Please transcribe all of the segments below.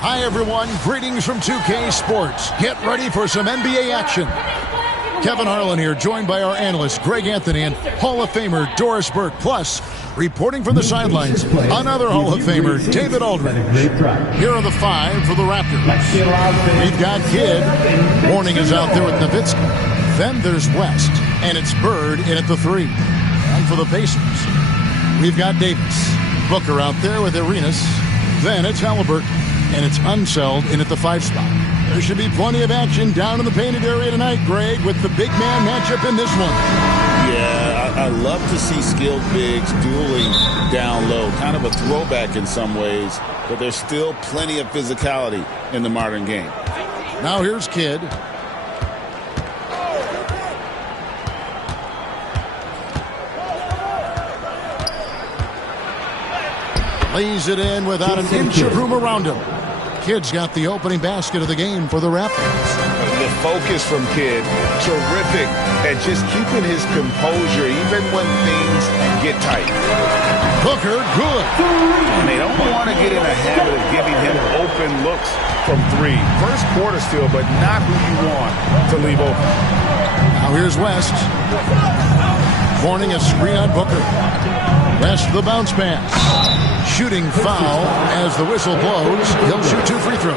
Hi, everyone. Greetings from 2K Sports. Get ready for some NBA action. Kevin Harlan here, joined by our analyst, Greg Anthony, and Hall of Famer Doris Burke. Plus, reporting from the sidelines, another Hall of Famer, David Aldridge. Here are the five for the Raptors. We've got Kidd. Mourning is out there with Nowitzki. Then there's West, and it's Bird in at the 3. And for the Pacers, we've got Davis. Booker out there with Arenas. Then it's Halliburton, and it's Unseld in at the 5 spot. There should be plenty of action down in the painted area tonight, Greg, with the big man matchup in this one. Yeah, I love to see skilled bigs dueling down low. Kind of a throwback in some ways, but there's still plenty of physicality in the modern game. Now here's Kidd. Lays it in without an inch of room around him. Kidd's got the opening basket of the game for the Raptors. The focus from Kidd, terrific at just keeping his composure even when things get tight. Booker, good. And they don't want to get in a habit of giving him open looks from 3. First quarter still, but not who you want to leave open. Now here's West. Mourning a screen on Booker. West the bounce pass. Shooting foul as the whistle blows. He'll shoot 2 free throws.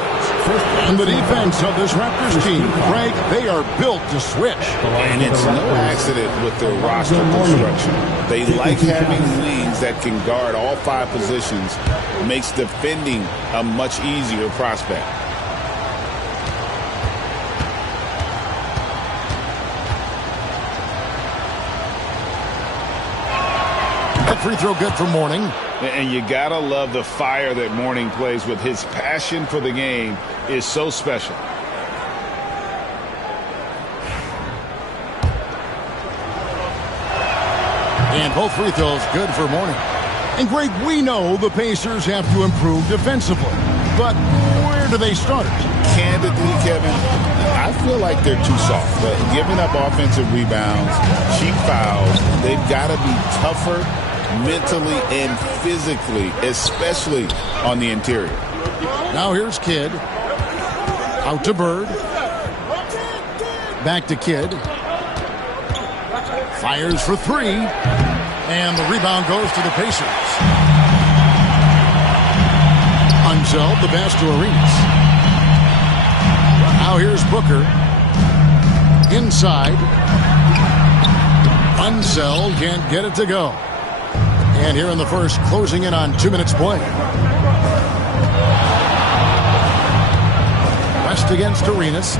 And the defense of this Raptors team, Greg, they are built to switch. And it's no accident with their roster construction. They like having wings that can guard all 5 positions. Makes defending a much easier prospect. Free throw good for Mourning. And you gotta love the fire that Mourning plays with. His passion for the game is so special. And both free throws good for Mourning. And Greg, we know the Pacers have to improve defensively, but where do they start? Candidly, Kevin, I feel like they're too soft. Giving up offensive rebounds, cheap fouls, they've got to be tougher mentally and physically, especially on the interior. Now here's Kidd. Out to Bird. Back to Kidd. Fires for 3. And the rebound goes to the Pacers. Unseld the pass to Arenas. Now here's Booker. Inside. Unseld can't get it to go. And here in the first, closing in on 2 minutes play. West against Arenas.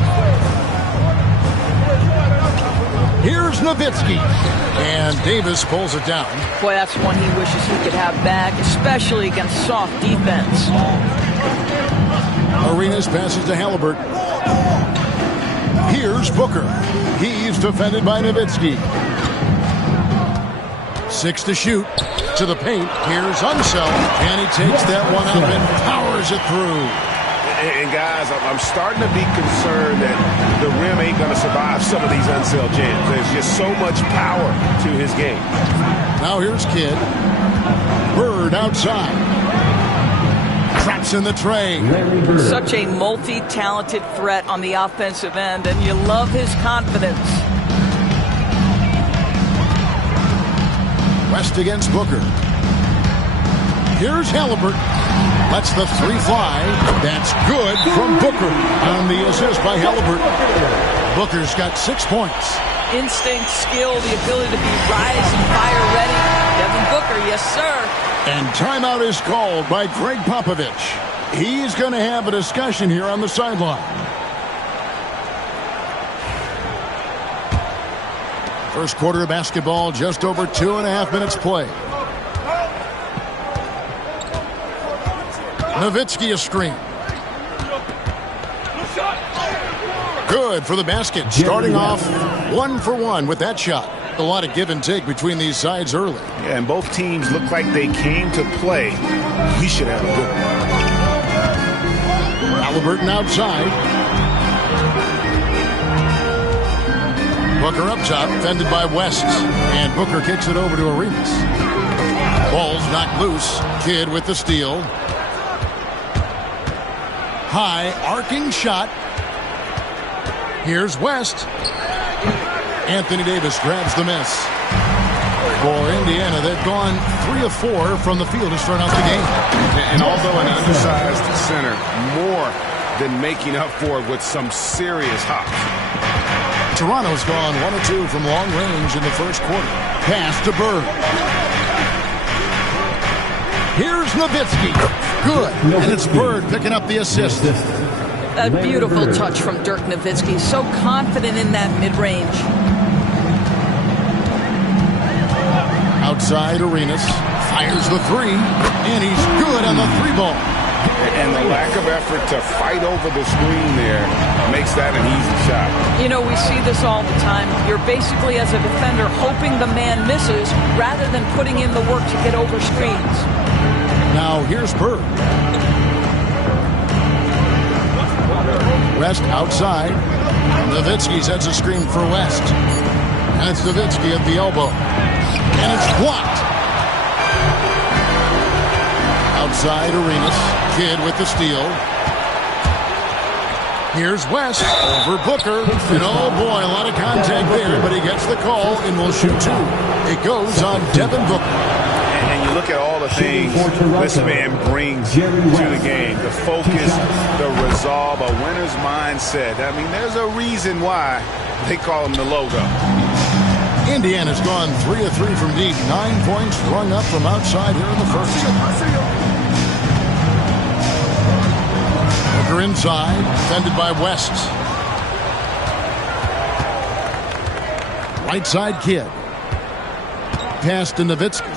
Here's Nowitzki. And Davis pulls it down. Boy, that's one he wishes he could have back, especially against soft defense. Arenas passes to Halliburton. Here's Booker. He's defended by Nowitzki. 6 to shoot. To the paint. Here's Unseld. And he takes that one up and powers it through. And guys, I'm starting to be concerned that the rim ain't going to survive some of these Unseld jams. There's just so much power to his game. Now here's Kidd. Bird outside. Traps in the tray. Such a multi-talented threat on the offensive end, and you love his confidence. West against Booker. Here's Halliburton. Lets the 3 fly. That's good from Booker on the assist by Halliburton. Booker's got 6 points. Instinct, skill, the ability to be rise and fire ready. Devin Booker, yes, sir. And timeout is called by Greg Popovich. He's going to have a discussion here on the sideline. First quarter of basketball, just over 2.5 minutes play. Nowitzki a screen. Good for the basket. Starting off 1 for 1 with that shot. A lot of give and take between these sides early. Yeah, and both teams look like they came to play. We should have a good one. Halliburton outside. Booker up top, defended by West. And Booker kicks it over to Arenas. Ball's knocked loose. Kidd with the steal. High arcing shot. Here's West. Anthony Davis grabs the miss. For Indiana, they've gone 3 of 4 from the field to start out the game. And although an undersized center, more than making up for it with some serious hops. Toronto's gone 1 of 2 from long range in the first quarter. Pass to Bird. Here's Nowitzki. Good. And it's Bird picking up the assist. A beautiful touch from Dirk Nowitzki. So confident in that mid-range. Outside, Arenas fires the 3. And he's good on the 3-ball. And the lack of effort to fight over the screen there makes that an easy shot. You know, we see this all the time. You're basically, as a defender, hoping the man misses rather than putting in the work to get over screens. Now here's Bird. West outside. Nowitzki sets a screen for West. That's Nowitzki at the elbow. And it's blocked. Outside, Arenas. Kidd with the steal. Here's West over Booker. And oh boy, a lot of contact there, but he gets the call and will shoot 2. It goes on Devin Booker. And you look at all the things this man brings to the game. The focus, the resolve, a winner's mindset. I mean, there's a reason why they call him the logo. Indiana's gone 3 of 3 from deep. 9 points rung up from outside here in the first. Booker inside, defended by West. Right side, Kidd. Pass to Nowitzki.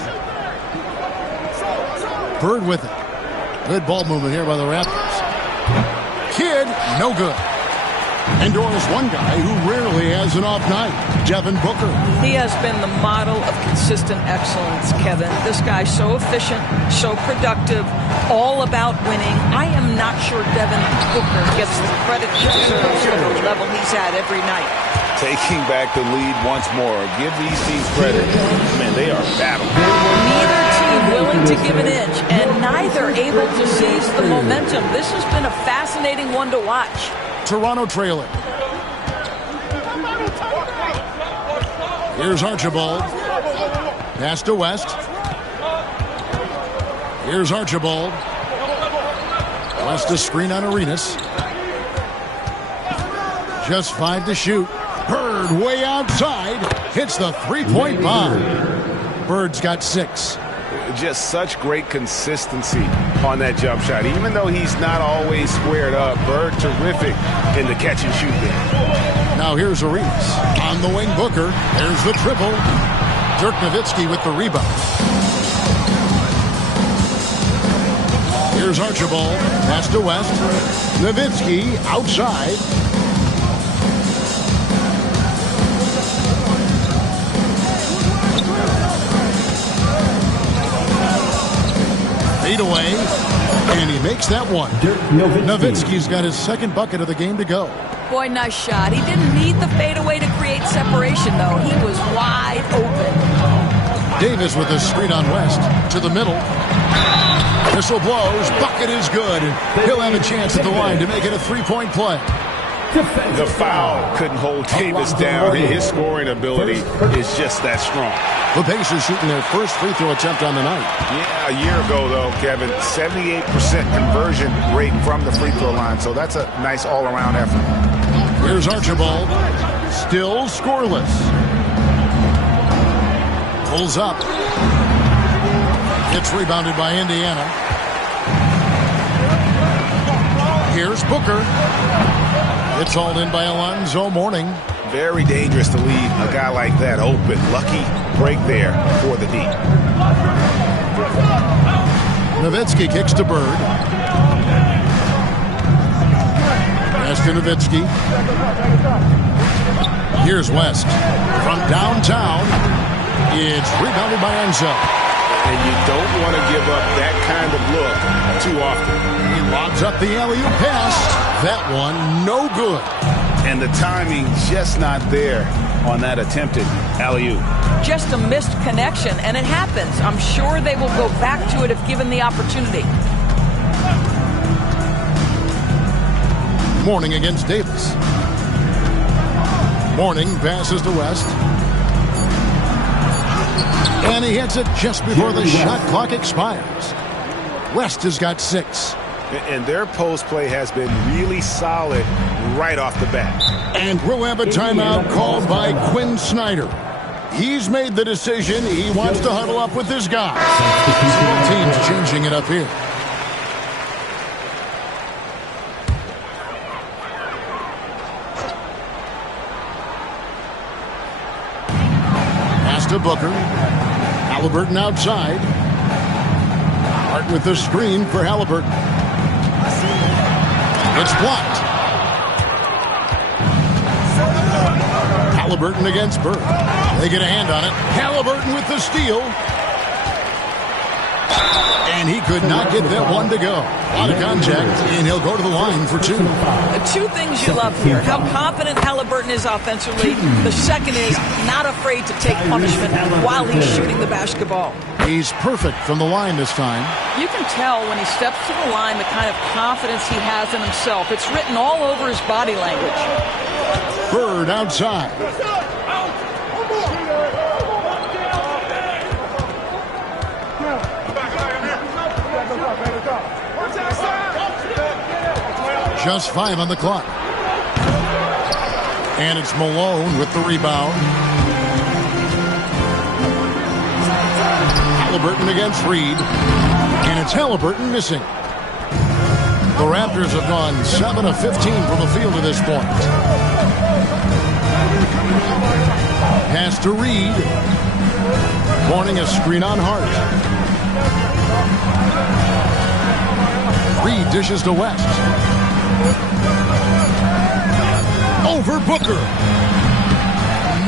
Bird with it. Good ball movement here by the Raptors. Kidd, no good. And Doris, one guy who rarely has an off night, Devin Booker. He has been the model of consistent excellence, Kevin. This guy's so efficient, so productive, all about winning. I am not sure Devin Booker gets the credit he deserves for the level he's at every night. Taking back the lead once more. Give these teams credit. Man, they are battling. Neither team willing to give an inch, and neither able to seize the momentum. This has been a fascinating one to watch. Toronto trailing. Here's Archibald. Pass to West. Here's Archibald. West a screen on Arenas. Just 5 to shoot. Bird way outside. Hits the 3-point bomb. Bird's got 6. Just such great consistency on that jump shot. Even though he's not always squared up, Bird terrific in the catch and shoot there. Now here's Arenas. On the wing, Booker. There's the triple. Dirk Nowitzki with the rebound. Here's Archibald. Pass to West. Nowitzki outside. Fade away, and he makes that one. Nowitzki's got his second bucket of the game to go. Boy, nice shot. He didn't need the fadeaway to create separation, though. He was wide open. Davis with a screen on West to the middle. Whistle blows. Bucket is good. He'll have a chance at the line to make it a 3-point play. The foul couldn't hold Davis down. His scoring ability is just that strong. The Pacers shooting their first free throw attempt on the night. Yeah, a year ago, though, Kevin, 78% conversion rate from the free throw line. So that's a nice all-around effort. Here's Archibald. Still scoreless. Pulls up. It's rebounded by Indiana. Here's Booker. It's hauled in by Alonzo Mourning. Very dangerous to leave a guy like that open. Lucky break there for the D. Nowitzki kicks to Bird. Pass to Nowitzki. Here's West. From downtown, it's rebounded by Enzo. And you don't want to give up that kind of look too often. He lobs up the alley-oop pass. That one, no good. And the timing just not there on that attempted alley-oop. Just a missed connection, and it happens. I'm sure they will go back to it if given the opportunity. Mourning against Davis. Mourning passes to West. And he hits it just before the shot clock expires. West has got 6. And their post play has been really solid right off the bat. And we'll have a timeout called by Quinn Snyder. He's made the decision. He wants to huddle up with his guys. Both teams changing it up here. Pass to Booker. Halliburton outside. Hart with the screen for Halliburton. It's blocked. Halliburton against Bird. They get a hand on it. Halliburton with the steal. And he could not get that one to go. A lot of contact, and he'll go to the line for 2. The 2 things you love here, how confident Halliburton is offensively. The second is not afraid to take punishment while he's shooting the basketball. He's perfect from the line this time. You can tell when he steps to the line the kind of confidence he has in himself. It's written all over his body language. Bird outside. Just 5 on the clock. And it's Malone with the rebound. Halliburton against Reed. And it's Halliburton missing. The Raptors have gone 7 of 15 from the field to this point. Pass to Reed. Mourning a screen on Hart. Reed dishes to West. Over Booker.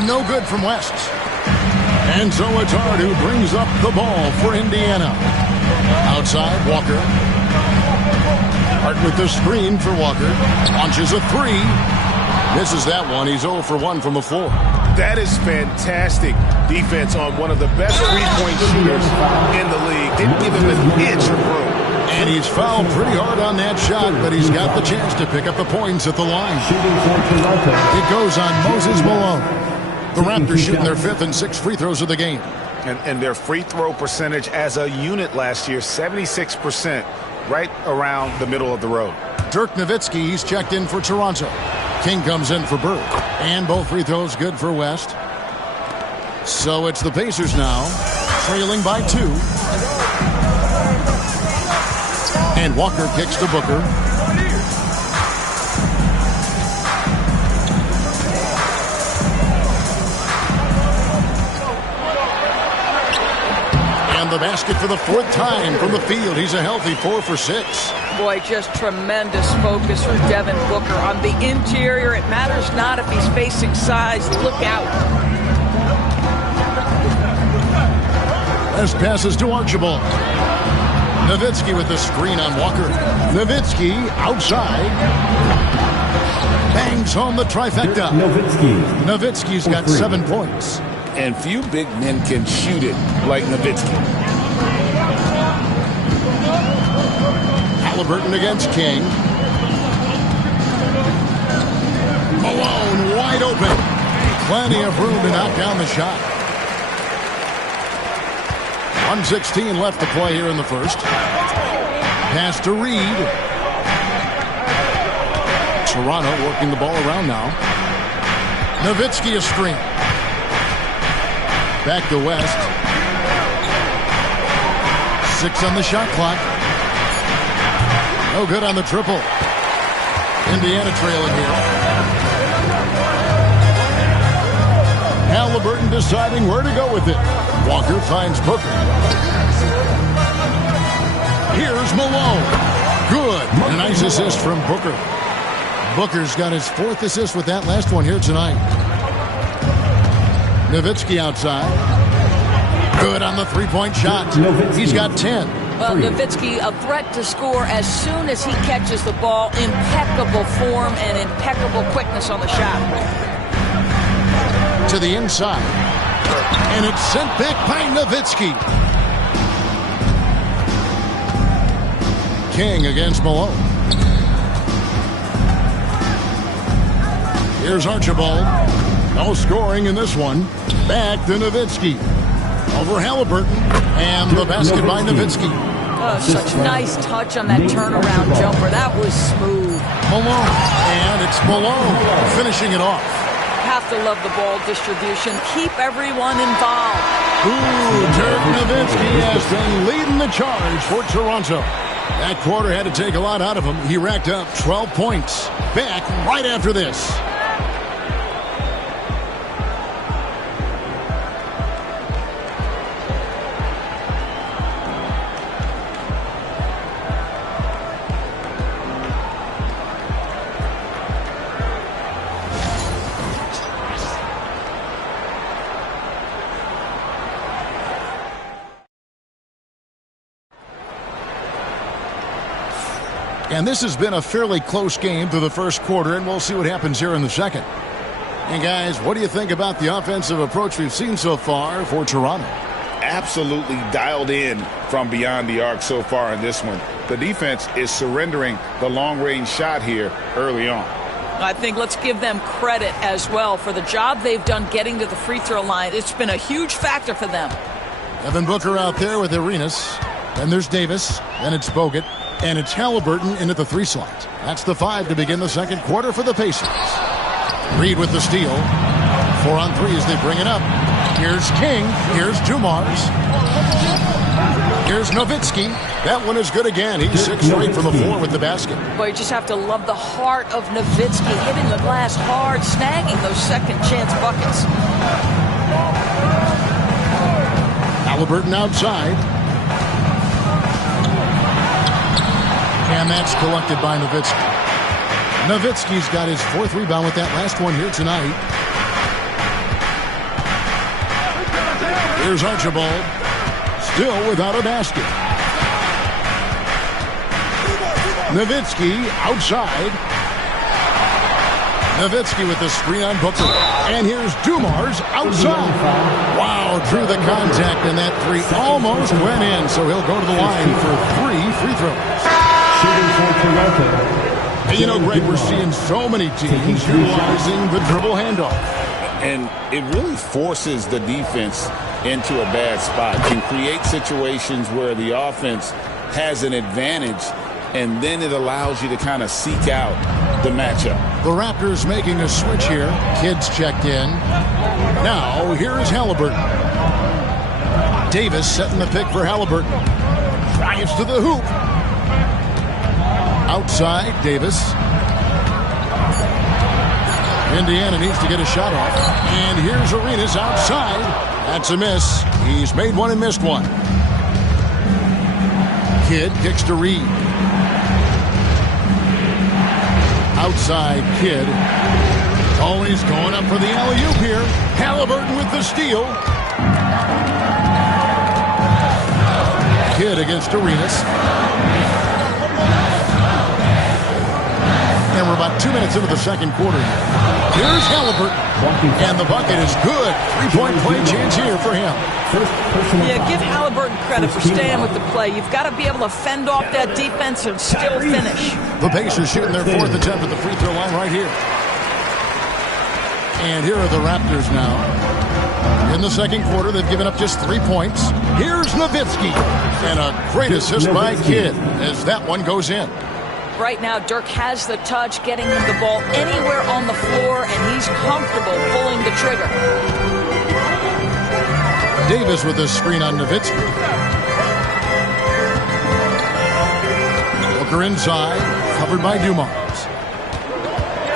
No good from West. And so it's Hart who brings up the ball for Indiana. Outside, Walker. Hart with the screen for Walker. Launches a 3. Misses that one. He's 0 for 1 from the floor. That is fantastic defense on one of the best three-point shooters in the league. Didn't give him an inch of room. And he's fouled pretty hard on that shot, but he's got the chance to pick up the points at the line. It goes on Moses Malone. The Raptors shooting their 5th and 6th free throws of the game. And their free throw percentage as a unit last year, 76%, right around the middle of the road. Dirk Nowitzki, he's checked in for Toronto. King comes in for Bird. And both free throws good for West. So it's the Pacers now, trailing by 2. And Walker kicks to Booker. And the basket for the 4th time from the field. He's a healthy 4 for 6. Boy, just tremendous focus from Devin Booker on the interior. It matters not if he's facing size. Look out. As passes to Archibald. Nowitzki with the screen on Walker. Nowitzki outside. Bangs home the trifecta. Nowitzki's got 7 points. And few big men can shoot it like Nowitzki. Halliburton against King. Malone wide open. Plenty of room to knock down the shot. 1:16 left to play here in the first. Pass to Reed. Toronto working the ball around now. Nowitzki a screen. Back to West. 6 on the shot clock. No good on the triple. Indiana trailing here. Halliburton deciding where to go with it. Walker finds Booker. Here's Malone. Good. And a nice assist from Booker. Booker's got his 4th assist with that last one here tonight. Nowitzki outside. Good on the 3-point shot. He's got 10. Well, Nowitzki, a threat to score as soon as he catches the ball. Impeccable form and impeccable quickness on the shot. To the inside. And it's sent back by Nowitzki. King against Malone. Here's Archibald. No scoring in this one. Back to Nowitzki. Over Halliburton. And the basket by Nowitzki. Oh, such nice touch on that turnaround jumper. That was smooth. Malone. And it's Malone finishing it off. Have to love the ball distribution. Keep everyone involved. Ooh, Dirk Nowitzki has been leading the charge for Toronto. That quarter had to take a lot out of him. He racked up 12 points. Back right after this. And this has been a fairly close game through the first quarter, and we'll see what happens here in the second. And guys, what do you think about the offensive approach we've seen so far for Toronto? Absolutely dialed in from beyond the arc so far in this one. The defense is surrendering the long-range shot here early on. I think let's give them credit as well for the job they've done getting to the free throw line. It's been a huge factor for them. Devin Booker out there with Arenas. Then there's Davis. Then it's Bogut. And it's Halliburton in at the 3 slot. That's the 5 to begin the second quarter for the Pacers. Reed with the steal. 4 on 3 as they bring it up. Here's King. Here's Dumars. Here's Nowitzki. That one is good again. He's 6 straight from the floor with the basket. Boy, you just have to love the heart of Nowitzki, hitting the glass hard, snagging those second chance buckets. Halliburton outside. And that's collected by Nowitzki. Nowitzki's got his 4th rebound with that last one here tonight. Here's Archibald. Still without a basket. Nowitzki outside. Nowitzki with the screen on Booker. And here's Dumars outside. Wow, drew the contact, and that 3 almost went in. So he'll go to the line for 3 free throws. And you know, Greg, we're seeing so many teams utilizing the dribble handoff. And it really forces the defense into a bad spot. Can create situations where the offense has an advantage, and then it allows you to kind of seek out the matchup. The Raptors making a switch here. Kids checked in. Now, here is Halliburton. Davis setting the pick for Halliburton. Drives to the hoop. Outside, Davis. Indiana needs to get a shot off. And here's Arenas outside. That's a miss. He's made one and missed one. Kidd kicks to Reed. Outside, Kidd. Oh, he's going up for the alley-oop here. Halliburton with the steal. Kidd against Arenas. And we're about 2 minutes into the second quarter. Here's Halliburton. And the bucket is good. 3-point play chance here for him. Yeah, give Halliburton credit for staying with the play. You've got to be able to fend off that defense and still finish. The Pacers shooting their 4th attempt at the free throw line right here. And here are the Raptors now. In the second quarter, they've given up just 3 points. Here's Nowitzki. And a great assist by Kidd as that one goes in. Right now, Dirk has the touch, getting him the ball anywhere on the floor, and he's comfortable pulling the trigger. Davis with a screen on Nowitzki. Booker inside, covered by Dumars.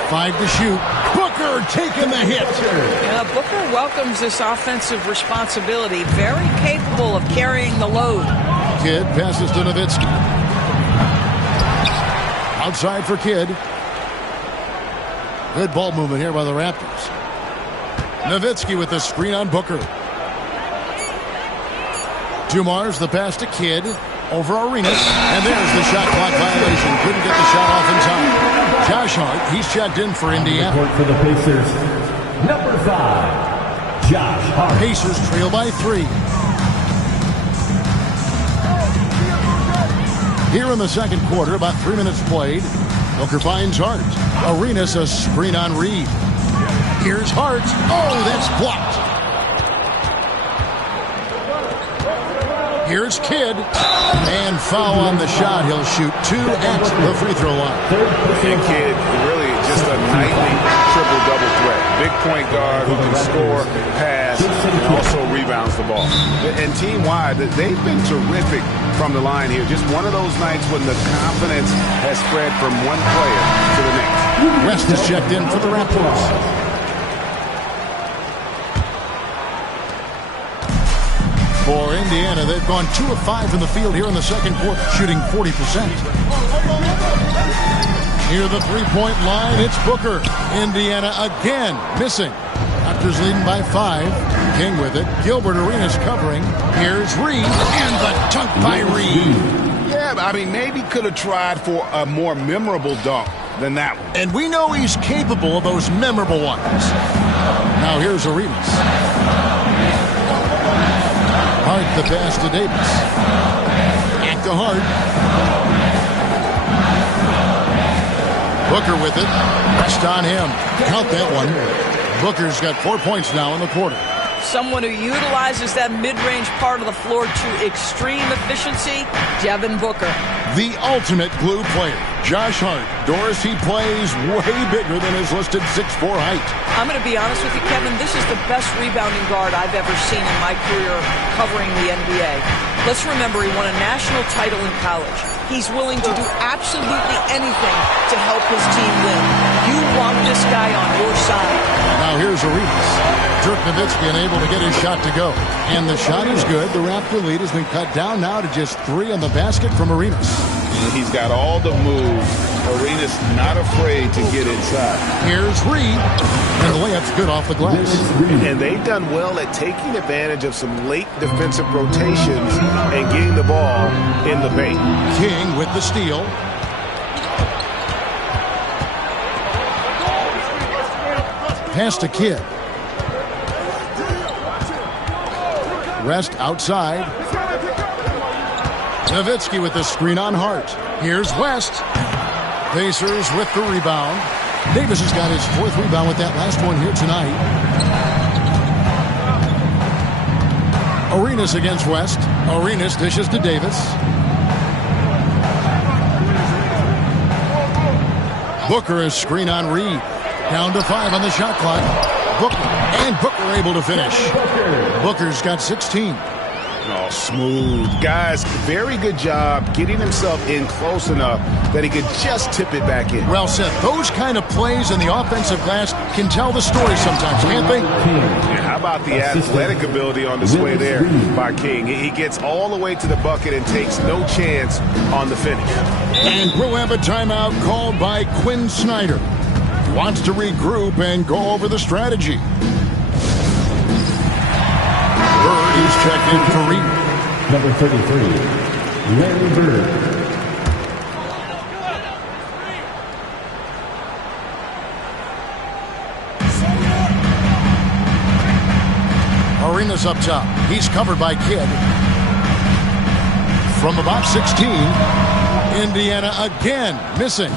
5 to shoot. Booker taking the hit. Booker welcomes this offensive responsibility. Very capable of carrying the load. Kidd passes to Nowitzki. Outside for Kidd. Good ball movement here by the Raptors. Nowitzki with the screen on Booker. Dumars, the pass to Kidd. Over Arenas. And there's the shot clock violation. Couldn't get the shot off in time. Josh Hart, he's checked in for Indiana. For the Pacers, number 5, Josh Hart. Pacers trail by 3. Here in the second quarter, about 3 minutes played. Booker finds Hart. Arenas a screen on Reed. Here's Hart. Oh, that's blocked. Here's Kidd. And foul on the shot. He'll shoot 2 at the free throw line. And Kidd really just a nightly triple-double threat. Big point guard who can score, pass, and also rebounds the ball. And team-wide, they've been terrific from the line here. Just one of those nights when the confidence has spread from one player to the next. West is checked in for the Raptors. For Indiana, they've gone 2 of 5 from the field here in the second quarter, shooting 40%. Near the three-point line, it's Booker. Indiana again missing. Raptors leading by 5. King with it. Gilbert Arenas covering. Here's Reed, and the dunk by Reed. Yeah, I mean, maybe could have tried for a more memorable dunk than that one. And we know he's capable of those memorable ones. Now here's Arenas. Hart the pass to Davis. Back to Hart. Booker with it. Rest on him. Count that one. Booker's got 4 points now in the quarter. Someone who utilizes that mid-range part of the floor to extreme efficiency, Devin Booker. The ultimate glue player, Josh Hart. Doris, he plays way bigger than his listed 6'4" height. I'm going to be honest with you, Kevin. This is the best rebounding guard I've ever seen in my career covering the NBA. Let's remember, he won a national title in college. He's willing to do absolutely anything to help his team win. You want this guy on your side. Now here's Arenas. Dirk Nowitzki unable to get his shot to go. And the shot is good. The Raptor lead has been cut down now to just 3 on the basket from Arenas. He's got all the moves. Arenas not afraid to get inside. Here's Reed. And the layup's good off the glass. And they've done well at taking advantage of some late defensive rotations and getting the ball in the paint. King with the steal. Pass to Kidd. Rest outside. Nowitzki with the screen on Hart. Here's West. Pacers with the rebound. Davis has got his 4th rebound with that last one here tonight. Arenas against West. Arenas dishes to Davis. Booker is screen on Reed. Down to 5 on the shot clock. Booker able to finish. Booker's got 16. Oh, smooth. Guys, very good job getting himself in close enough that he could just tip it back in. Well said. Those kind of plays in the offensive glass can tell the story sometimes, can't they? Yeah, how about the athletic ability on display there by King? He gets all the way to the bucket and takes no chance on the finish. And we'll have a timeout called by Quinn Snyder. He wants to regroup and go over the strategy. Bird is checked in for Reed. Number 33, Larry Bird. Arenas up top. He's covered by Kidd. From about 16, Indiana again missing.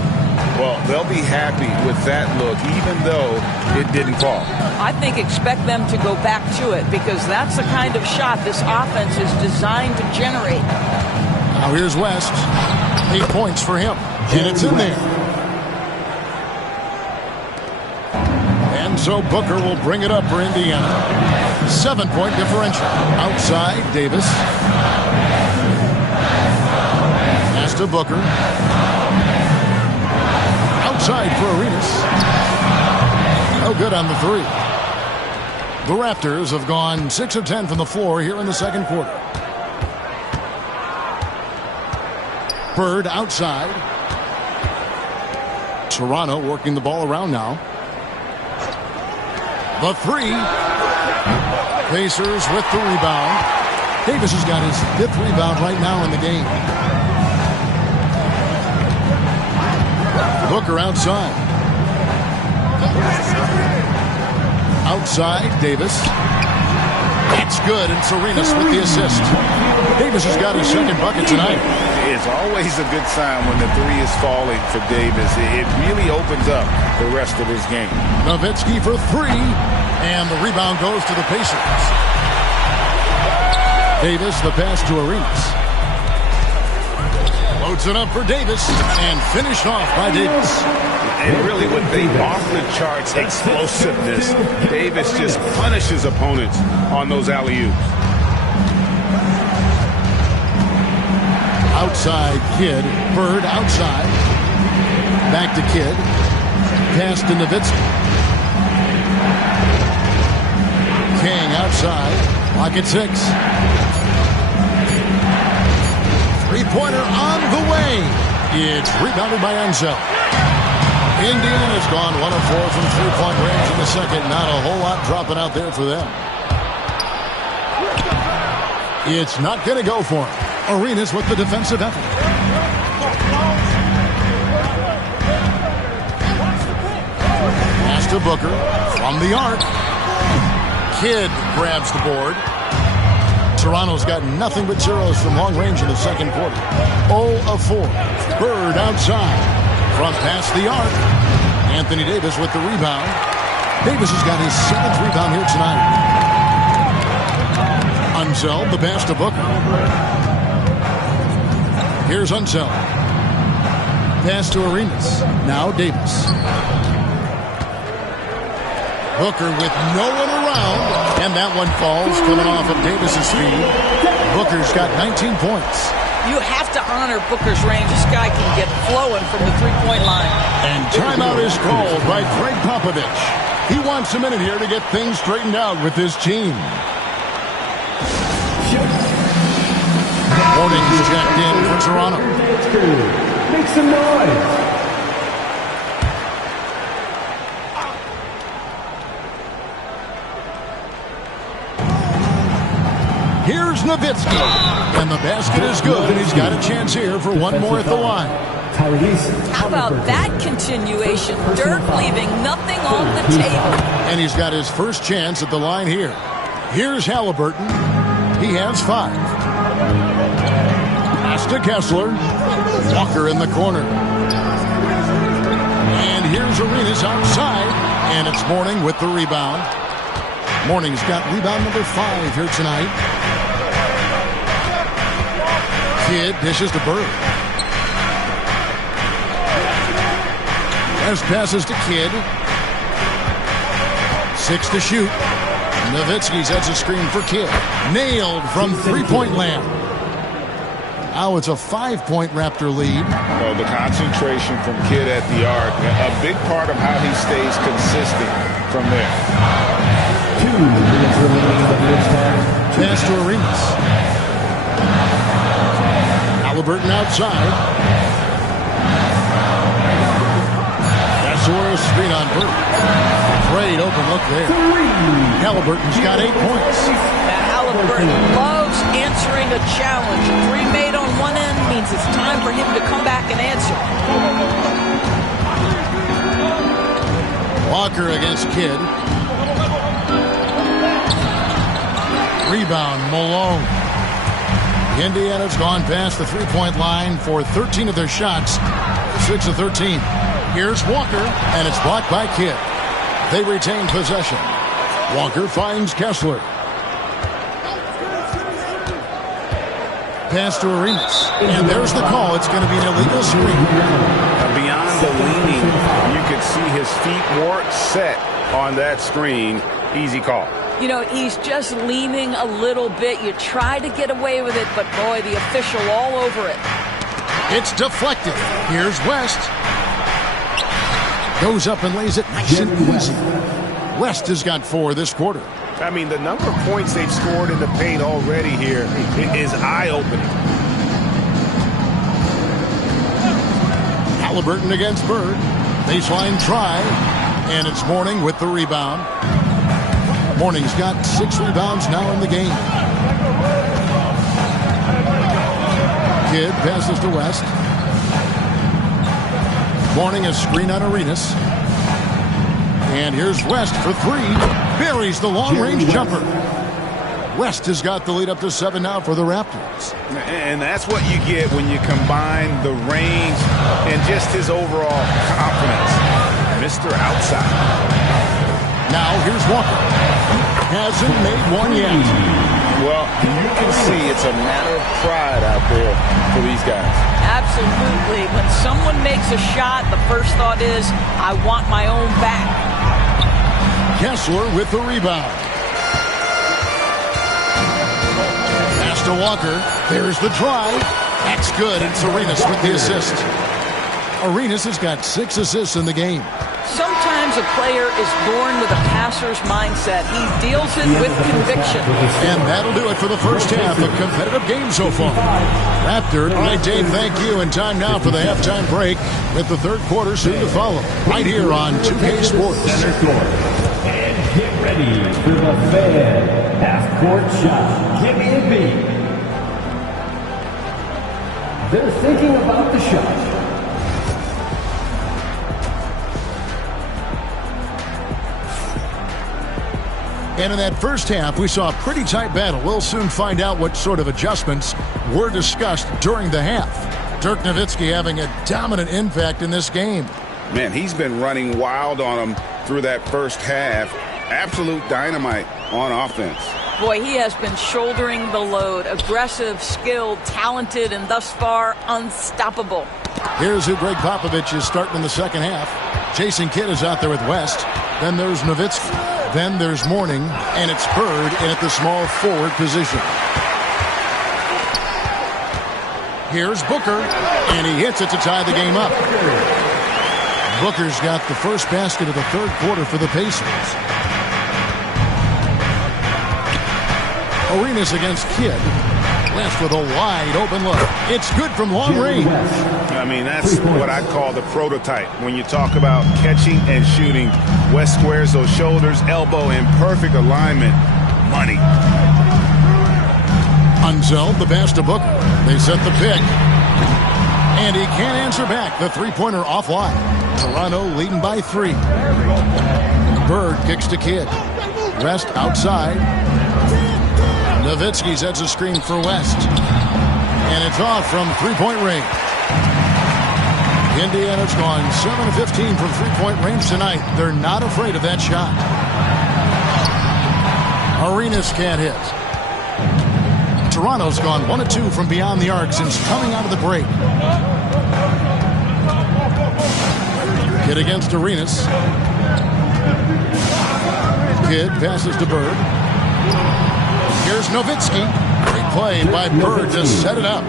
Well, they'll be happy with that look, even though it didn't fall. I think expect them to go back to it because that's the kind of shot this offense is designed to generate. Now here's West. 8 points for him. And it's in there. And so Booker will bring it up for Indiana. 7-point differential. Outside, Davis. Pass to Booker. Outside for Arenas. No good on the 3. The Raptors have gone 6 of 10 from the floor here in the second quarter. Bird outside. Toronto working the ball around now. The 3. Pacers with the rebound. Davis has got his 5th rebound right now in the game. Booker outside. Outside, Davis. That's good, and Serenas with the assist. Davis has got his second bucket tonight. It's always a good sign when the three is falling for Davis. It really opens up the rest of his game. Nowitzki for three, and the rebound goes to the Pacers. Davis, the pass to Arenas. Loads it up for Davis, and finished off by Davis. And really with the off-the-charts explosiveness, Davis just punishes opponents on those alley-oops. Outside, Kidd. Bird outside. Back to Kidd. Pass to Nowitzki. King outside. Lock at 6. Three-pointer on the way. It's rebounded by Ansel. Indiana's gone 1 of 4 from three-point range in the second. Not a whole lot dropping out there for them. It's not going to go for him. Arenas with the defensive effort. Pass to Booker from the arc. Kidd grabs the board. Toronto's got nothing but zeros from long range in the second quarter. 0 of 4. Bird outside. Front past the arc. Anthony Davis with the rebound. Davis has got his 7th rebound here tonight. Unseld, the pass to Booker. Here's Unseld. Pass to Arenas. Now Davis. Booker with no one around. And that one falls coming off of Davis's feet. Booker's got 19 points. You have to honor Booker's range. This guy can get flowing from the three-point line. And timeout is called by Greg Popovich. He wants a minute here to get things straightened out with his team. Warnings checked in for Toronto. Make some noise. Here's Nowitzki. And the basket is good, and he's got a chance here for one more at the line. How about that continuation? Dirk leaving nothing on the table. And he's got his first chance at the line here. Here's Halliburton. He has 5. Pass to Kessler. Walker in the corner. And here's Arenas outside. And it's Mourning with the rebound. Mourning's got rebound number 5 here tonight. Kidd dishes to Bird. As passes to Kidd. 6 to shoot. Nowitzki sets a screen for Kidd. Nailed from three-point land. Now it's a 5-point Raptor lead. Oh, the concentration from Kidd at the arc, a big part of how he stays consistent from there. 2 minutes remaining in the first half. Pass to Arenas. Halliburton outside. Kessler screen on Bird. Great open look there. Halliburton's got 8 points. Now Halliburton loves answering a challenge. 3 made on one end means it's time for him to come back and answer. Walker against Kidd. Rebound, Malone. Indiana's gone past the three-point line for 13 of their shots. 6 of 13. Here's Walker, and it's blocked by Kidd. They retain possession. Walker finds Kessler. Pass to Arenas. And there's the call. It's going to be an illegal screen. Beyond the leaning, you could see his feet weren't set on that screen. Easy call. You know, he's just leaning a little bit. You try to get away with it, but boy, the official all over it. It's deflected. Here's West. Goes up and lays it nice and easy. West has got 4 this quarter. I mean, the number of points they've scored in the paint already here is eye-opening. Halliburton against Bird. Baseline try. And it's Mourning with the rebound. Mourning's got 6 rebounds now in the game. Kidd passes to West. Mourning a screen on Arenas. And here's West for 3. Buries the long-range jumper. West has got the lead up to 7 now for the Raptors. And that's what you get when you combine the range and just his overall confidence. Mr. Outside. Now here's Walker. Hasn't made one yet. Well, you can see it's a matter of pride out there for these guys. Absolutely. When someone makes a shot, the first thought is, I want my own back. Kessler with the rebound. Pass to Walker. There's the drive. That's good. It's Arenas with the assist. Arenas has got 6 assists in the game. Sometimes a player is born with a passer's mindset. He deals it with conviction. And that'll do it for the first half of competitive game so far. Raptor, all right, Dave, thank you. And time now for the halftime break with the third quarter soon to follow. Right here on 2K Sports. Center court. And get ready for the Fed half-court shot. Give me a beat. They're thinking about the shot. And in that first half, we saw a pretty tight battle. We'll soon find out what sort of adjustments were discussed during the half. Dirk Nowitzki having a dominant impact in this game. Man, he's been running wild on him through that first half. Absolute dynamite on offense. Boy, he has been shouldering the load. Aggressive, skilled, talented, and thus far unstoppable. Here's who Greg Popovich is starting in the second half. Jason Kidd is out there with West. Then there's Nowitzki. Then there's Mourning, and it's Bird in at the small forward position. Here's Booker, and he hits it to tie the game up. Booker's got the first basket of the third quarter for the Pacers. Arenas against Kidd. West with a wide open look. It's good from long range. I mean, that's what I call the prototype. When you talk about catching and shooting, West squares those shoulders, elbow in perfect alignment. Money. Unzeld the pass to Booker. They set the pick. And he can't answer back. The three-pointer offline. Toronto leading by 3. Bird kicks to Kidd. West outside. Nowitzki sets a screen for West. And it's off from three-point range. Indiana's gone 7 of 15 from three-point range tonight. They're not afraid of that shot. Arenas can't hit. Toronto's gone 1 of 2 from beyond the arc since coming out of the break. Kidd against Arenas. Kidd passes to Bird. Here's Nowitzki. Great play by Bird to set it up.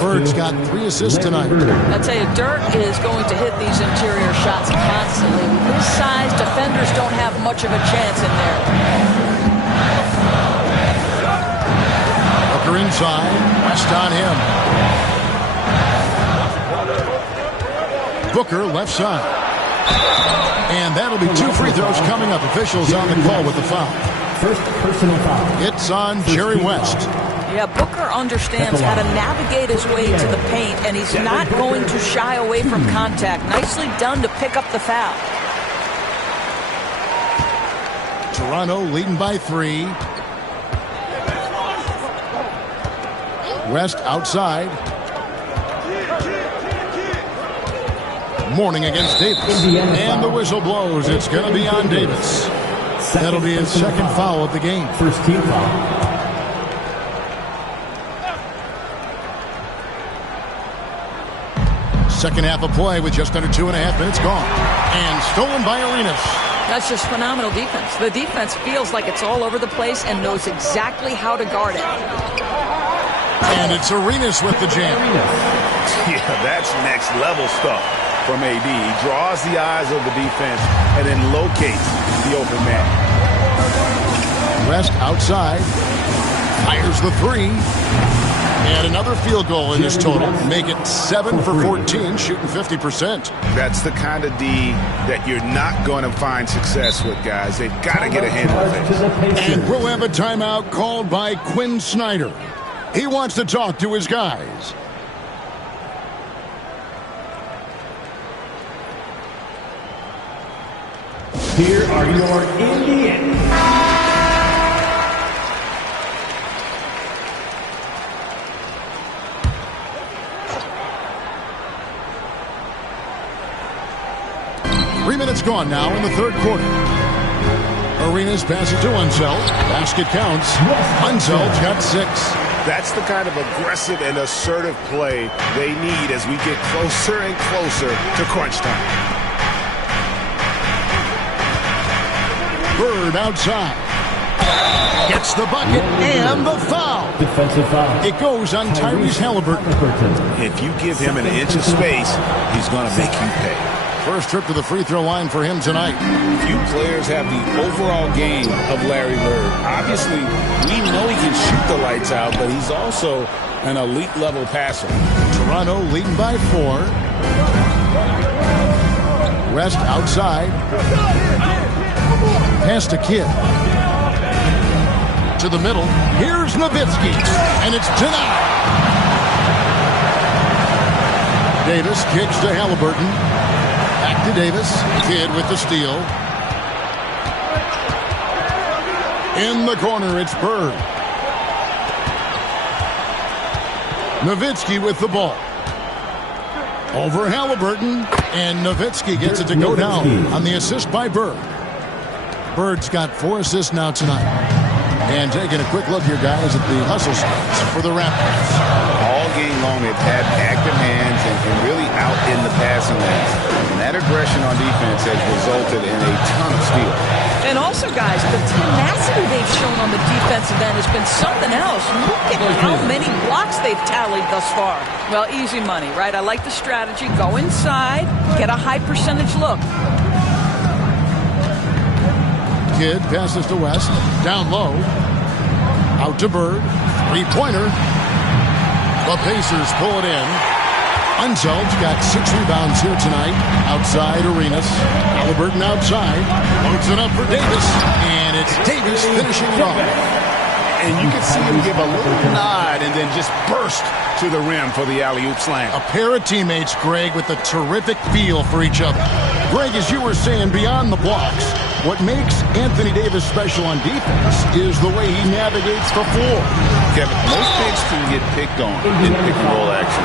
Bird's got 3 assists tonight. I tell you, Dirk is going to hit these interior shots constantly. With his size, defenders don't have much of a chance in there. Booker inside. West on him. Booker left side. And that'll be 2 free throws coming up. Officials on the call with the foul. First personal foul. It's on Jerry West. Yeah, Booker understands how to navigate his way to the paint, and he's not going to shy away from contact. Nicely done to pick up the foul. Toronto leading by 3. West outside. Mourning against Davis. And the whistle blows. It's going to be on Davis. That'll be his second foul of the game. First team foul. Second half of play with just under 2.5 minutes gone. And stolen by Arenas. That's just phenomenal defense. The defense feels like it's all over the place and knows exactly how to guard it. And it's Arenas with the jam. Yeah, that's next level stuff from AD. He draws the eyes of the defense and then locates the open man. West outside. Fires the 3. And another field goal in this total. Make it 7 for 14, shooting 50%. That's the kind of D that you're not going to find success with, guys. They've got to get a handle of it. And we'll have a timeout called by Quinn Snyder. He wants to talk to his guys. Here are your Indians. minutes gone now in the third quarter. Arenas passes to Unseld. Basket counts. Unseld's got 6. That's the kind of aggressive and assertive play they need as we get closer and closer to crunch time. Bird outside. Gets the bucket and the foul. Defensive foul. It goes on Tyrese Halliburton. If you give him an inch of space, he's going to make you pay. First trip to the free throw line for him tonight. Few players have the overall game of Larry Bird. Obviously, we know he can shoot the lights out, but he's also an elite level passer. Toronto leading by 4. West outside. Pass to Kidd. To the middle. Here's Nowitzki. And it's denied. Davis kicks to Halliburton. Back to Davis. Kidd with the steal. In the corner, it's Bird. Nowitzki with the ball. Over Halliburton. And Nowitzki gets it to go down on the assist by Bird. Bird's got 4 assists now tonight. And taking a quick look here, guys, at the hustle stats for the Raptors. All game long, they've had active hands and really out in the passing lanes. And that aggression on defense has resulted in a ton of steals. And also, guys, the tenacity they've shown on the defensive end has been something else. Look at how many blocks they've tallied thus far. Well, easy money, right? I like the strategy. Go inside, get a high percentage look. Kidd passes to West. Down low. Out to Bird. Three-pointer. The Pacers pull it in. Unseld's got 6 rebounds here tonight. Outside Arenas. Halliburton outside. Loads it up for Davis. And it's Davis finishing it off. And you can see him give a little nod and then just burst to the rim for the alley-oop slam. A pair of teammates, Greg, with a terrific feel for each other. Greg, as you were saying, beyond the blocks, what makes Anthony Davis special on defense is the way he navigates the floor. Kevin, most bigs can get picked on in pick-and-roll action.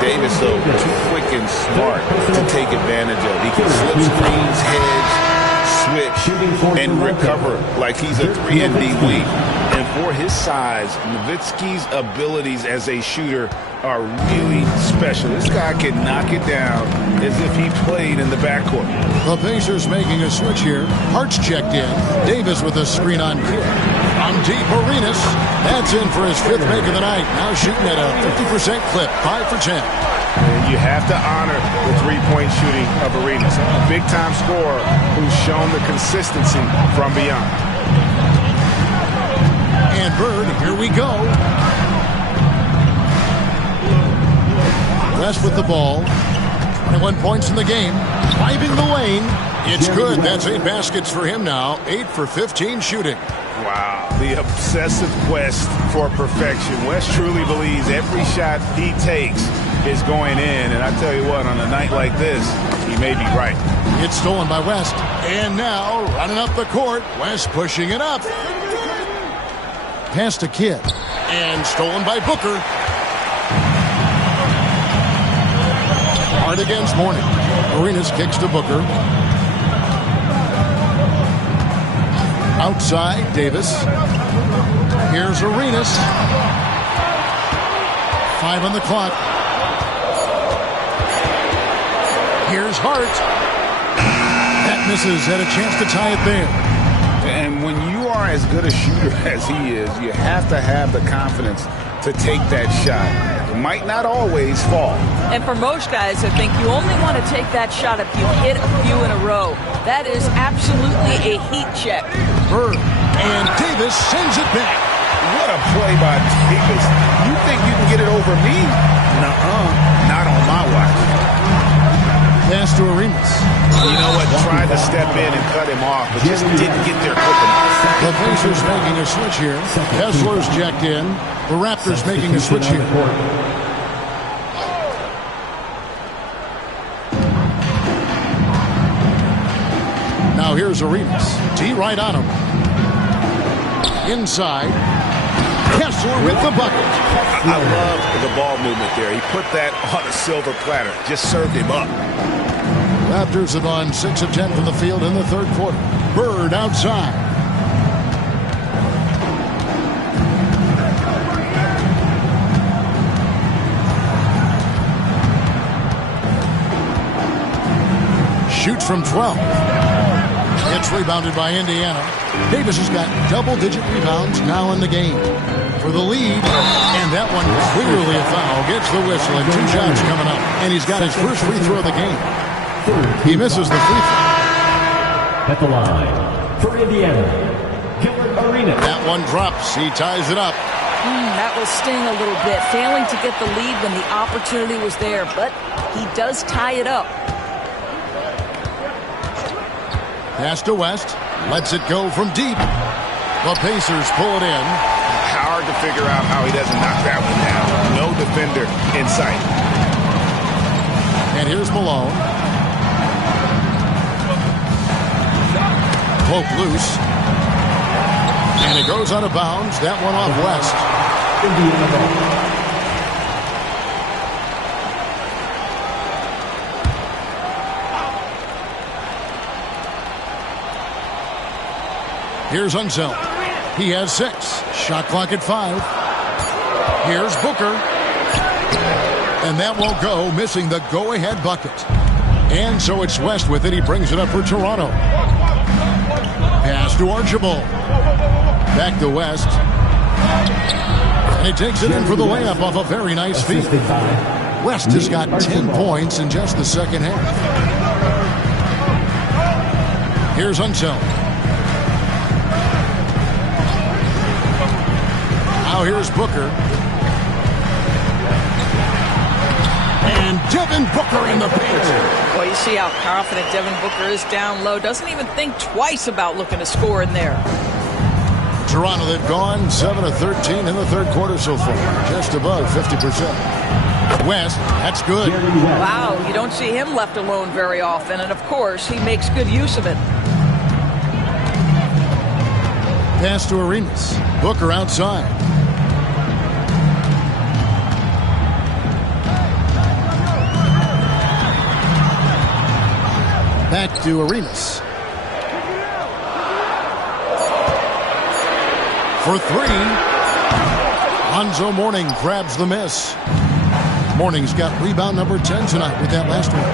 Davis, though, too quick and smart to take advantage of. He can slip screens, hedge, switch, and recover like he's a 3-and-D wing. And for his size, Nowitzki's abilities as a shooter are really special. This guy can knock it down as if he played in the backcourt. The Pacers making a switch here. Hart's checked in. Davis with a screen on Kidd. On deep, Arenas. That's in for his 5th make of the night. Now shooting at a 50% clip. 5 for 10. And you have to honor the three-point shooting of Arenas. A big-time scorer who's shown the consistency from beyond. And Bird, here we go. West with the ball. 21 points in the game. Driving the lane. It's good. That's 8 baskets for him now. 8 for 15 shooting. Wow. The obsessive quest for perfection. West truly believes every shot he takes is going in. And I tell you what, on a night like this, he may be right. It's stolen by West. And now running up the court. West pushing it up. Pass to Kidd. And stolen by Booker. Hard against Mourning. Arenas kicks to Booker. Outside, Davis. Here's Arenas. 5 on the clock. Here's Hart. That misses. Had a chance to tie it there. And when you are as good a shooter as he is, you have to have the confidence to take that shot. It might not always fall. And for most guys, I think you only want to take that shot if you hit a few in a row. That is absolutely a heat check. Bird. And Davis sends it back. What a play by Davis. You think you can get it over me? Nuh-uh. Not on my watch. Pass to Arenas. You know what? Tried to step in and cut him off, but just didn't get there quick enough. The Pacers making a switch here. Kessler's checked in. The Raptors making a switch here. Now here's Arenas. T right on him. Inside. Kessler with the bucket. I love the ball movement there. He put that on a silver platter. Just served him up. Raptors have gone 6 of 10 from the field in the third quarter. Bird outside. Shoots from 12. It's rebounded by Indiana. Davis has got double-digit rebounds now in the game for the lead. And that one clearly a foul. Gets the whistle and 2 shots coming up. And he's got his first free throw of the game. He misses the free throw. At the line for Indiana, Arenas. That one drops. He ties it up. That will sting a little bit. Failing to get the lead when the opportunity was there. But he does tie it up. Pass to West. Lets it go from deep. The Pacers pull it in. Hard to figure out how he doesn't knock that one down. No defender in sight. And here's Malone. Cloak loose. And it goes out of bounds. That one off West. Indiana. Here's Unseld. He has 6. Shot clock at 5. Here's Booker. And that won't go, missing the go-ahead bucket. And so it's West with it. He brings it up for Toronto. Pass to Archibald. Back to West. And he takes it in for the layup off a very nice feed. West has got 10 points in just the second half. Here's Unseld. Now here's Booker. And Devin Booker in the paint. Well, you see how confident Devin Booker is down low. Doesn't even think twice about looking to score in there. Toronto, they've gone 7 of 13 in the third quarter so far. Just above 50%. West, that's good. Wow, you don't see him left alone very often. And, of course, he makes good use of it. Pass to Arenas. Booker outside. Back to Arenas. For 3. Lonzo Mourning grabs the miss. Mourning's got rebound number 10 tonight with that last one.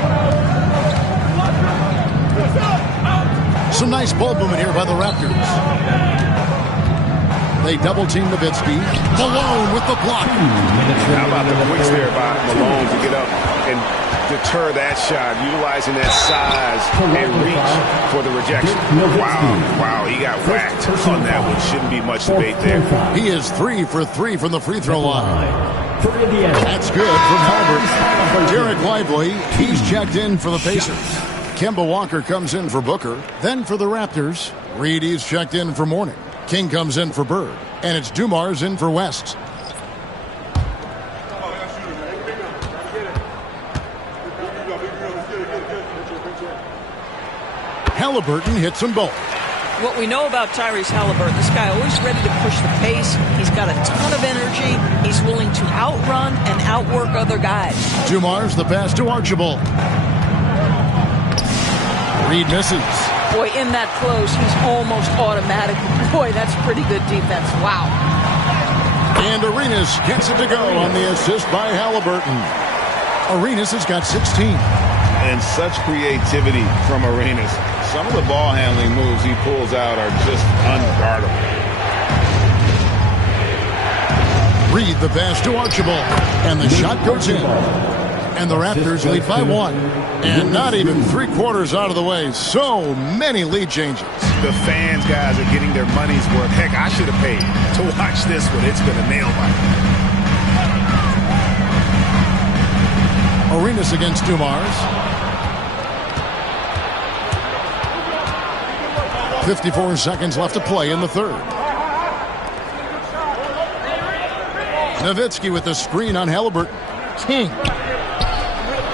Some nice ball movement here by the Raptors. They double-team Nowitzki. Malone with the block. How about the quick there by Malone to get up and deter that shot, utilizing that size and reach for the rejection. Wow, he got whacked on that one. Shouldn't be much debate there. He is 3 for 3 from the free throw line. That's good from Halliburton. Derek Lively, he's checked in for the Pacers. Kemba Walker comes in for Booker. Then for the Raptors, Reed, he's checked in for Mourning. King comes in for Bird. And it's Dumars in for West. Halliburton hits them both. What we know about Tyrese Halliburton, this guy always ready to push the pace. He's got a ton of energy. He's willing to outrun and outwork other guys. Dumars, the pass to Archibald. Reed misses. Boy, in that close, he's almost automatic. Boy, that's pretty good defense. Wow. And Arenas gets it to go on the assist by Halliburton. Arenas has got 16. And such creativity from Arenas. Some of the ball handling moves he pulls out are just unguardable. Reed the pass to Archibald. And the shot goes in. And the Raptors lead by 1. And not even 3/4 out of the way. So many lead changes. The fans, guys, are getting their money's worth. Heck, I should have paid to watch this one. It's been a nail biter. Arenas against Dumars. 54 seconds left to play in the third. Nowitzki with the screen on Halliburton. King.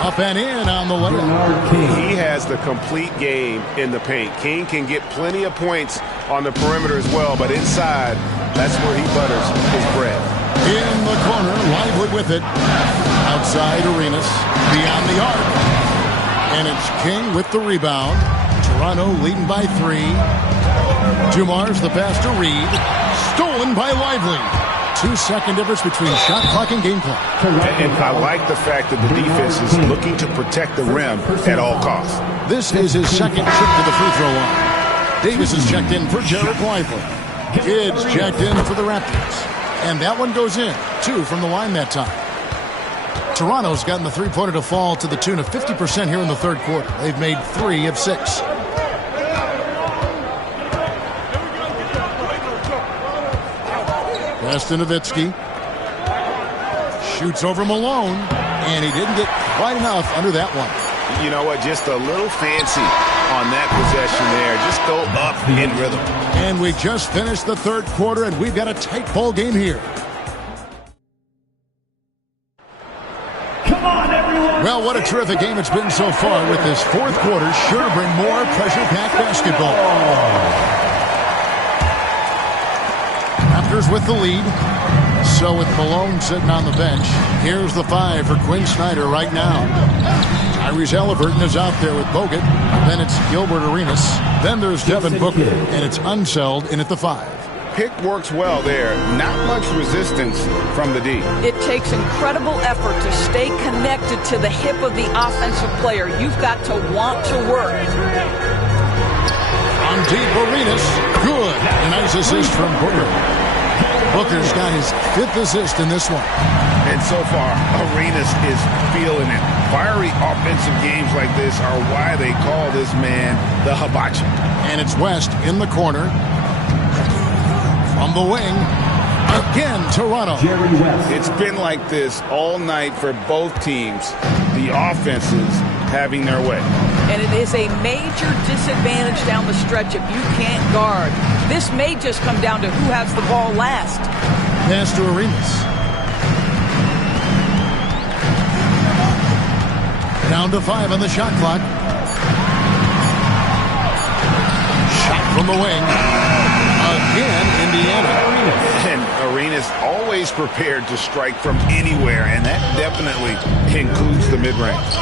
Up and in on the layup. He has the complete game in the paint. King can get plenty of points on the perimeter as well, but inside, that's where he butters his bread. In the corner, Lively with it. Outside Arenas. Beyond the arc. And it's King with the rebound. Toronto leading by 3. Dumars the pass to Reed. Stolen by Lively. 2-second difference between shot clock and game clock. And I like the fact that the defense is looking to protect the rim at all costs. This is his second trip to the free throw line. Davis is checked in for Jarrett Lively. Kidd's checked in for the Raptors. And that one goes in. 2 from the line that time. Toronto's gotten the three-pointer to fall to the tune of 50% here in the third quarter. They've made 3 of 6. Pass to Nowitzki. Shoots over Malone. And he didn't get quite enough under that one. You know what? Just a little fancy on that possession there. Just go up in rhythm. And we just finished the third quarter, and we've got a tight ball game here. Come on, everyone. Well, what a terrific game it's been so far, with this fourth quarter sure to bring more pressure-packed basketball. Raptors with the lead. So with Malone sitting on the bench, here's the 5 for Quinn Snyder right now. Tyrese Halliburton is out there with Bogut. Then it's Gilbert Arenas. Then there's Devin Booker, and it's Unseld in at the 5. Pick works well there. Not much resistance from the D. It takes incredible effort to stay connected to the hip of the offensive player. You've got to want to work. From deep, Arenas. Good. A nice assist from Booker. Booker's got his 5th assist in this one. And so far, Arenas is feeling it. Fiery offensive games like this are why they call this man the hibachi. And it's West in the corner. From the wing. Again, Toronto. Jerry West. It's been like this all night for both teams. The offenses having their way. And it is a major disadvantage down the stretch if you can't guard. This may just come down to who has the ball last. Pass to Arenas. Down to 5 on the shot clock. Shot from the wing. Again, Indiana. And Arenas always prepared to strike from anywhere, and that definitely includes the mid-range.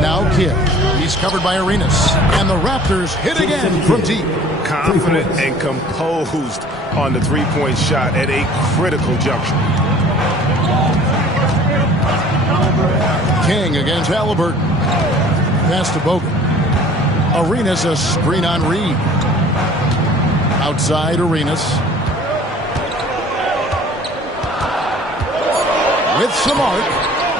Now Kidd. He's covered by Arenas. And the Raptors hit again from deep. Confident and composed on the three-point shot at a critical juncture. King against Halliburton. Pass to Bogut. Arenas a screen on Reed. Outside Arenas. With some arc.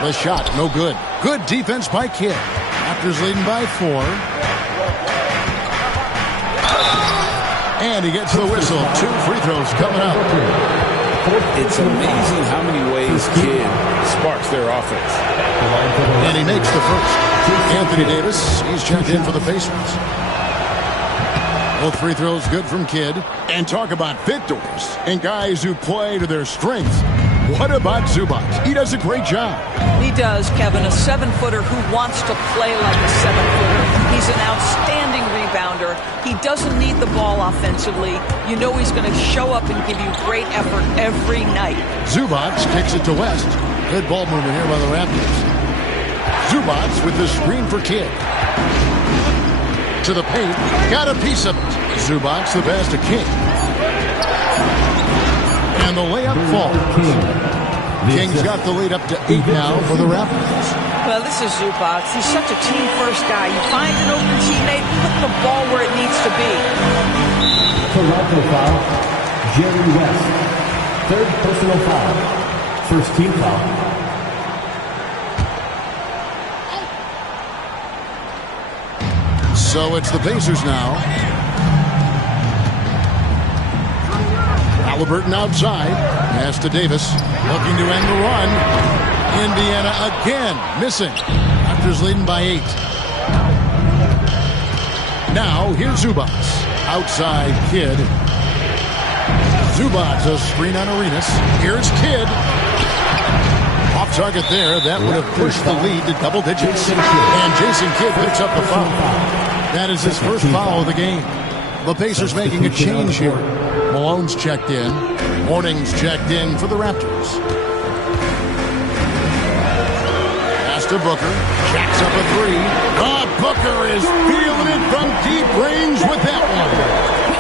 The shot no good. Good defense by Kidd. Raptors leading by 4. And he gets the whistle. 2 free throws coming up. It's amazing how many ways Kidd sparks their offense. And he makes the first. Anthony Davis, he's checked in for the Pacers. Both free throws good from Kidd. And talk about victors and guys who play to their strengths. What about Zubac? He does a great job. He does, Kevin. A 7-footer who wants to play like a 7-footer. He's an outstanding rebounder. He doesn't need the ball offensively. You know he's going to show up and give you great effort every night. Zubac kicks it to West. Good ball movement here by the Raptors. Zubac with the screen for Kidd. To the paint. Got a piece of it. Zubac the pass to King. And the layup falls. King's got the lead up to 8 now for the Raptors. Well, this is Zubac. He's such a team-first guy. You find an open teammate, put the ball where it needs to be. Toronto foul. Jerry West. 3rd personal foul. 1st team foul. So it's the Pacers now. Halliburton outside. Pass to Davis. Looking to end the run. Indiana again missing. Raptors leading by 8. Now here's Zubac. Outside Kidd. Zubac a screen on Arenas. Here's Kidd. Off target there. That would have pushed the lead to double digits. And Jason Kidd picks up the foul. That is his first foul of the game. The Pacers making a change here. Malone's checked in. Morning's checked in for the Raptors. Pass to Booker. Jacks up a three. Booker is feeling it from deep range with that one.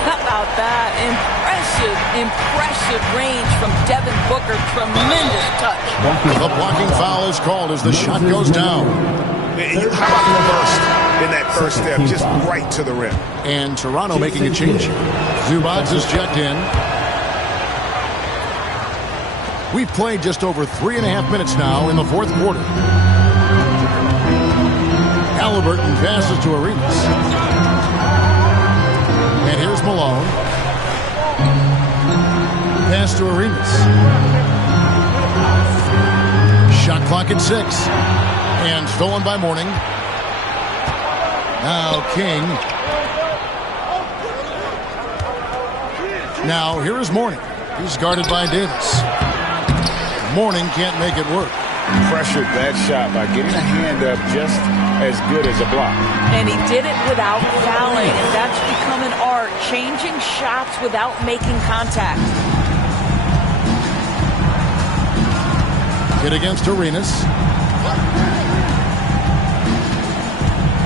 How about that? Impressive range from Devin Booker. Tremendous touch. The blocking foul is called as the shot goes down. How about the burst in that first step? Just right to the rim. And Toronto making a change. Zubac is checked in. We've played just over 3.5 minutes now in the fourth quarter. Halliburton passes to Arenas. And here's Malone. Pass to Arenas. Shot clock at 6. And stolen by Mourning. Now King. Now here is Mourning. He's guarded by Davis. Mourning can't make it work. Pressured that shot by getting a hand up just as good as a block. And he did it without fouling, and that's become an art, changing shots without making contact. Hit against Arenas.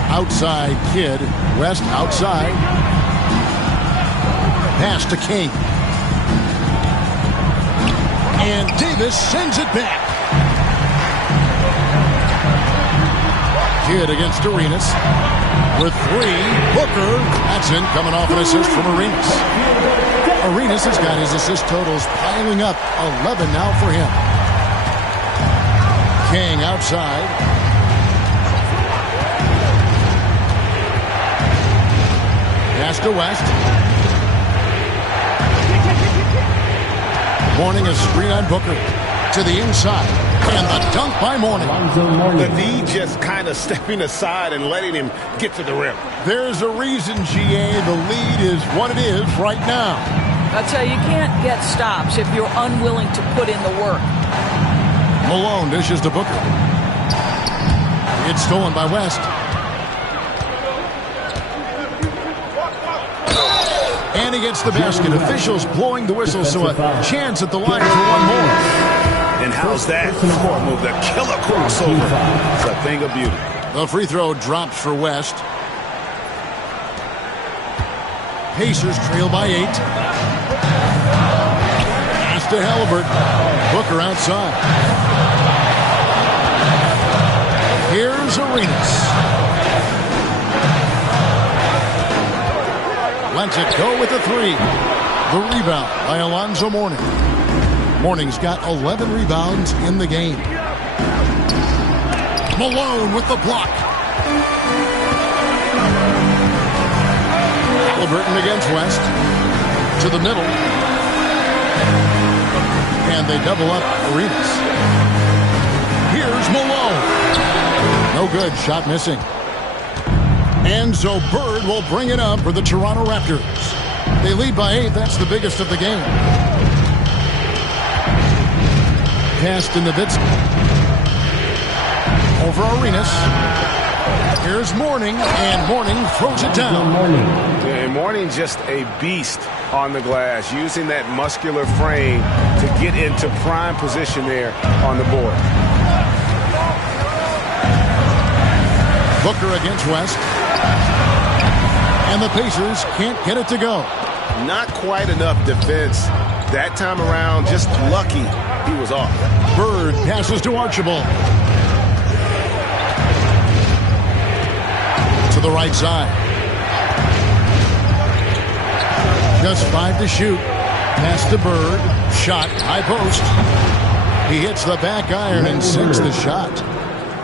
Outside Kidd. West outside. Pass to King. And Davis sends it back. Kidd against Arenas. With 3. Booker. That's in, coming off an assist from Arenas. Arenas has got his assist totals piling up. 11 now for him. King outside. Pass to West. Mourning a screen on Booker to the inside. And the dunk by Mourning. The D just kind of stepping aside and letting him get to the rim. There's a reason, GA, the lead is what it is right now. I tell you, you can't get stops if you're unwilling to put in the work. Malone dishes to Booker. It's stolen by West. And he gets the basket. Officials blowing the whistle, so a chance at the line for one more. And how's that court move? The killer crossover. It's a thing of beauty. The free throw drops for West. Pacers trail by 8. Pass to Halliburton. Booker outside. Here's Arenas. Lets it go with the 3. The rebound by Alonzo Mourning. Mourning's got 11 rebounds in the game. Malone with the block. Halliburton against West. To the middle. And they double up Arenas. Here's Malone. No good. Shot missing. And so Bird will bring it up for the Toronto Raptors. They lead by 8. That's the biggest of the game. Pass to Nowitzki. Over Arenas. Here's Mourning, and Mourning throws it down. And Mourning just a beast on the glass, using that muscular frame to get into prime position there on the board. Booker against West. And the Pacers can't get it to go. Not quite enough defense that time around. Just lucky he was off. Bird passes to Archibald. To the right side. Just 5 to shoot. Pass to Bird. Shot. High post. He hits the back iron and sinks the shot.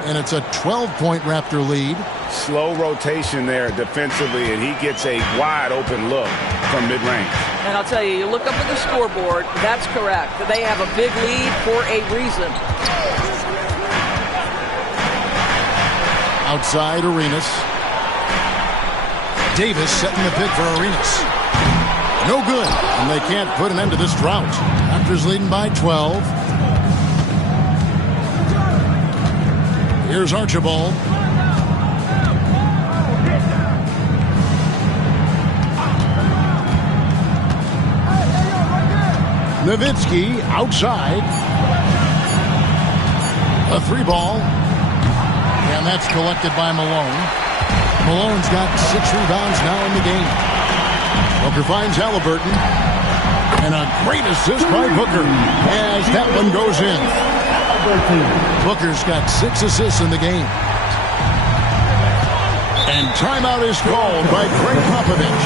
And it's a 12-point Raptor lead. Slow rotation there defensively, and he gets a wide-open look from mid-range. And I'll tell you, you look up at the scoreboard, that's correct. They have a big lead for a reason. Outside Arenas. Davis setting the pick for Arenas. No good, and they can't put an end to this drought. Raptors leading by 12. Here's Archibald. Nowitzki outside. A 3 ball. And that's collected by Malone. Malone's got 6 rebounds now in the game. Booker finds Halliburton. And a great assist by Booker as that one goes in. Booker's got 6 assists in the game. And timeout is called by Greg Popovich.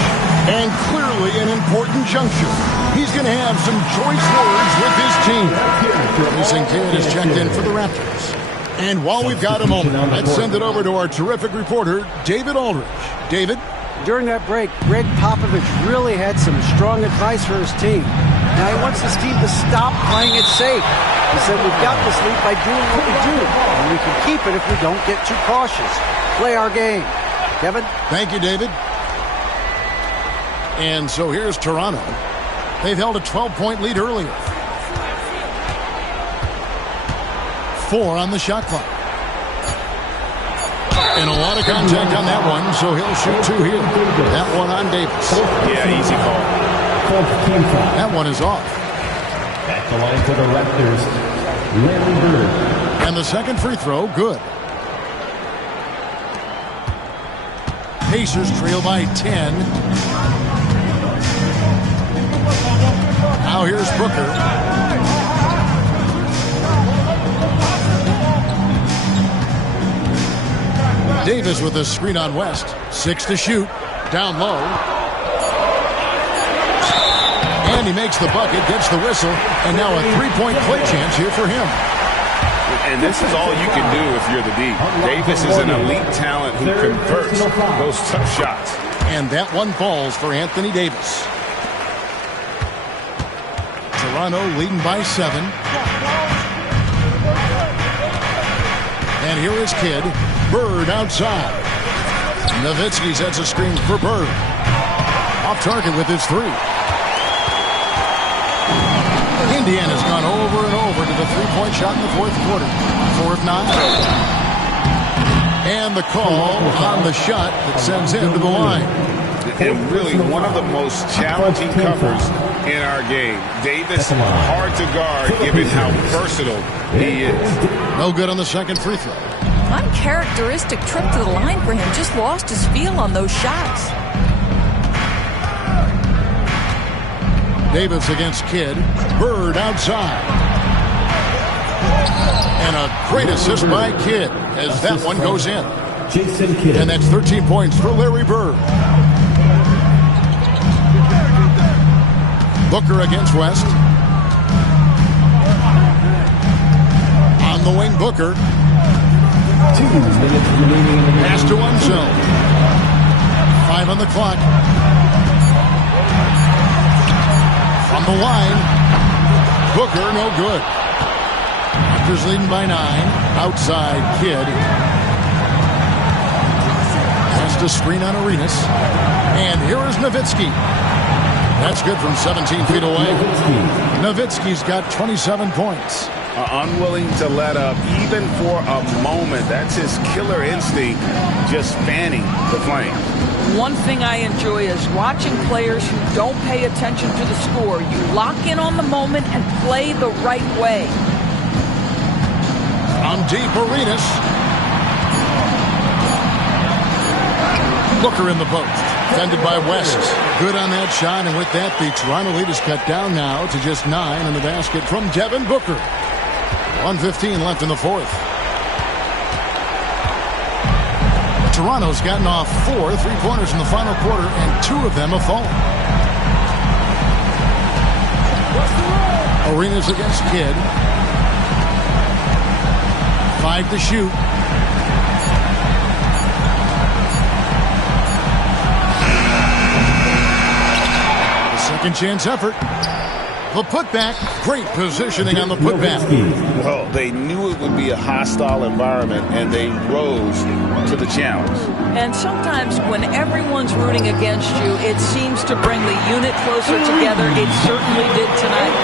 And clearly an important juncture. He's going to have some choice words with his team. Jason Kidd is checked in for the Raptors. And while we've got a moment, let's send it over to our terrific reporter, David Aldridge. David? During that break, Greg Popovich really had some strong advice for his team. Now he wants his team to stop playing it safe. He said, we've got this lead by doing what we do, and we can keep it if we don't get too cautious. Play our game. Kevin? Thank you, David. And so here's Toronto. They've held a 12-point lead earlier. 4 on the shot clock. And a lot of contact on that one, so he'll shoot 2 here. That one on Davis. Yeah, easy call. That one is off. At the line for the Raptors, Larry Bird. And the second free throw, good. Pacers trail by 10. Now here's Booker. Davis with a screen on West. 6 to shoot. Down low. And he makes the bucket, gets the whistle, and now a 3-point play chance here for him. And this is all you can do if you're the D. Davis is an elite talent who converts those tough shots. And that one falls for Anthony Davis. Toronto leading by 7. And here is Kidd. Bird outside. Nowitzki sets a screen for Bird. Off target with his 3. Indiana's gone over and over to the 3-point shot in the 4th quarter. 4 of 9. And the call on the shot that sends him to the line. And really one of the most challenging covers in our game. Davis, hard to guard given how versatile he is. No good on the second free throw. Uncharacteristic trip to the line for him. Just lost his feel on those shots. Davis against Kidd. Bird outside. And a great assist by Kidd as that one goes in. Jason Kidd. And that's 13 points for Larry Bird. Booker against West. On the wing, Booker. 2 minutes remaining in the Pass to one zone. 5 on the clock. From the line. Booker, no good. Raptors leading by 9. Outside, Kidd. Has to screen on Arenas. And here is Nowitzki. That's good from 17 feet away. Nowitzki's got 27 points. Unwilling to let up even for a moment. That's his killer instinct, just fanning the flame. One thing I enjoy is watching players who don't pay attention to the score. You lock in on the moment and play the right way. On deep, Arenas. Booker in the post. Defended by West. Good on that shot, and with that, the Toronto lead is cut down now to just 9 in the basket from Devin Booker. 1:15 left in the 4th. Toronto's gotten off 4 3-pointers in the final quarter, and 2 of them have fallen. Arenas against Kidd. 5 to shoot. The second chance effort. The putback. Great positioning on the putback. Well, they knew it would be a hostile environment, and they rose to the challenge. And sometimes when everyone's rooting against you, it seems to bring the unit closer together. It certainly did tonight.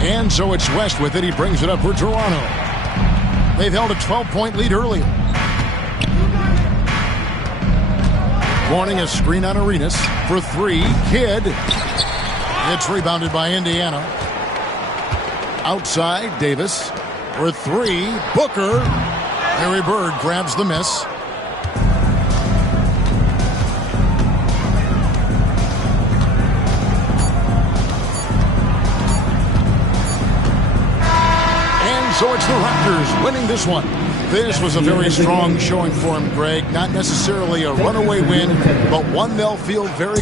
And so it's West with it. He brings it up for Toronto. They've held a 12-point lead earlier. Warning, a screen on Arenas for 3. Kidd. It's rebounded by Indiana. Outside, Davis for three. Booker. Larry Bird grabs the miss. And so it's the Raptors winning this one. This was a very strong showing for him, Greg. Not necessarily a runaway win, but one they'll feel very